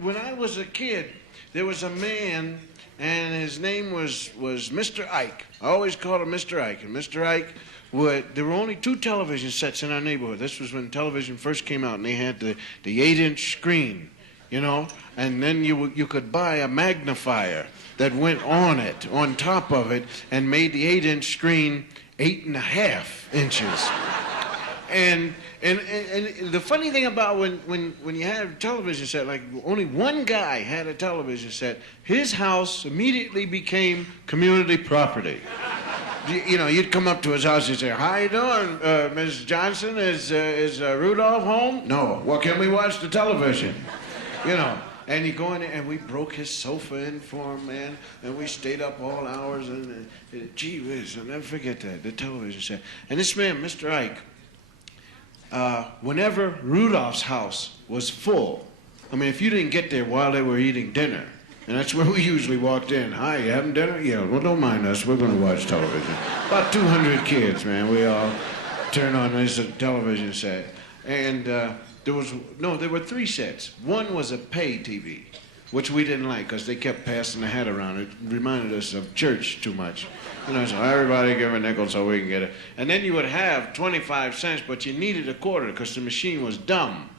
When I was a kid, there was a man, and his name was Mr. Ike. I always called him Mr. Ike. And Mr. Ike there were only 2 television sets in our neighborhood. This was when television first came out, and they had the 8-inch screen, you know, and then you could buy a magnifier that went on it, on top of it, and made the 8-inch screen 8.5 inches. And the funny thing about when you have a television set, like only one guy had a television set, his house immediately became community property. You know, you'd come up to his house and say, "How you doing, Miss Johnson? Is Rudolph home?" "No." "Well, can we watch the television?" You know. And you go in there, and we broke his sofa in for him, man. And we stayed up all hours, and gee whiz, I'll never forget that, the television set. And this man, Mr. Ike, whenever Rudolph's house was full, I mean, if you didn't get there while they were eating dinner, and that's when we usually walked in. "Hi, you having dinner?" "Yeah." "Well, don't mind us. We're going to watch television." About 200 kids, man. We all turned on this television set. And there were 3 sets. One was a pay TV, which we didn't like because they kept passing the hat around. It reminded us of church too much. You know, so everybody give a nickel so we can get it. And then you would have 25 cents, but you needed a quarter because the machine was dumb.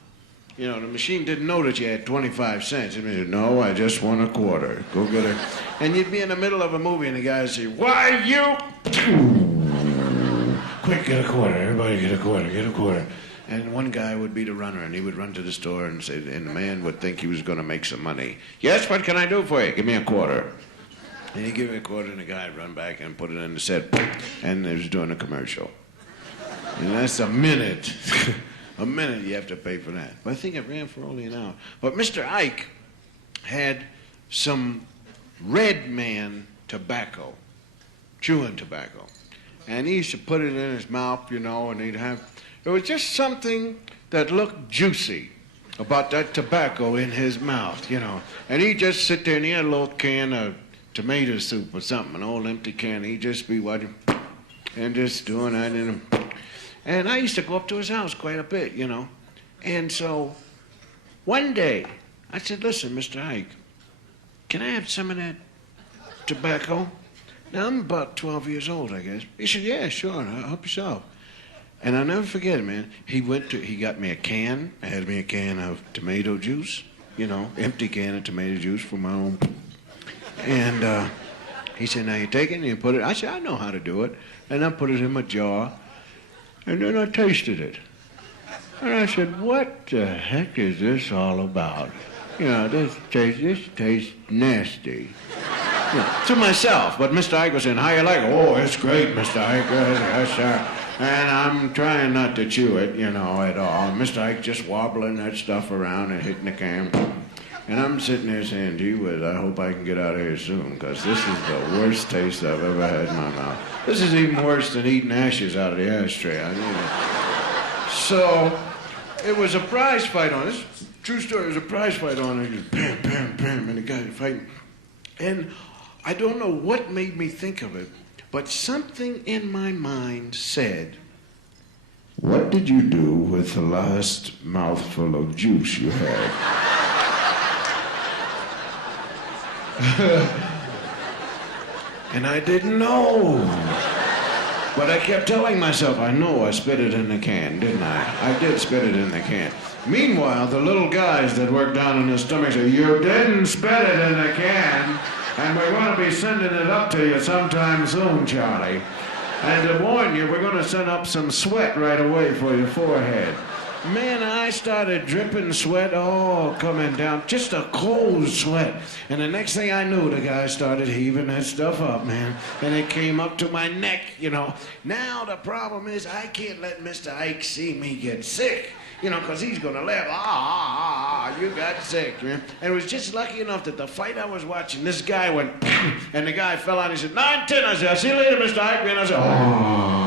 You know, the machine didn't know that you had 25 cents. It said, "No, I just want a quarter. Go get it." And you'd be in the middle of a movie and the guy would say, "Why, you..." "Quick, get a quarter. Everybody get a quarter. Get a quarter." And one guy would be the runner, and he would run to the store and say, and the man would think he was going to make some money. "Yes, what can I do for you?" "Give me a quarter." And he'd give me a quarter, and the guy would run back and put it in the set, and he was doing a commercial. And that's a minute. A minute you have to pay for that. But I think it ran for only an hour. But Mr. Ike had some red man tobacco, chewing tobacco. And he used to put it in his mouth, you know, and it was just something that looked juicy about that tobacco in his mouth, you know. And he'd just sit there, and he had a little can of tomato soup or something, an old empty can. He'd just be watching and just doing that in him. And I used to go up to his house quite a bit, you know. And so one day I said, "Listen, Mr. Ike, can I have some of that tobacco?" Now, I'm about 12 years old, I guess. He said, "Yeah, sure, help yourself." And I'll never forget it, man. He got me a can. I had me a can of tomato juice, you know, empty can of tomato juice for my own. And he said, "Now you take it and you put it." I said, "I know how to do it." And I put it in my jar. And then I tasted it. And I said, "What the heck is this all about? You know, this tastes nasty." You know, to myself. But Mr. Ike was saying, "How you like it?" "Oh, it's great, Mr. Ike. Yes, sir." And I'm trying not to chew it, you know, at all. Mr. Ike just wobbling that stuff around and hitting the can. And I'm sitting there saying, "Gee whiz, I hope I can get out of here soon, because this is the worst taste I've ever had in my mouth. This is even worse than eating ashes out of the ashtray." So it was a prize fight on this. True story, it was a prize fight on it. Just bam, bam, bam, and the guy fighting. And I don't know what made me think of it, but something in my mind said, "What did you do with the last mouthful of juice you had?" And I didn't know. But I kept telling myself, I know I spit it in the can, didn't I? I did spit it in the can. Meanwhile, the little guys that work down in the stomach say, "You didn't spit it in the can, and we're going to be sending it up to you sometime soon, Charlie. And to warn you, we're going to send up some sweat right away for your forehead." Man, I started dripping sweat all coming down, just a cold sweat. And the next thing I knew, the guy started heaving that stuff up, man. And it came up to my neck, you know. Now the problem is I can't let Mr. Ike see me get sick, you know, because he's going to laugh. You got sick, man. And it was just lucky enough that the fight I was watching, this guy went, and the guy fell out. He said, 9-10. I said, "I'll see you later, Mr. Ike." And I said, "Oh."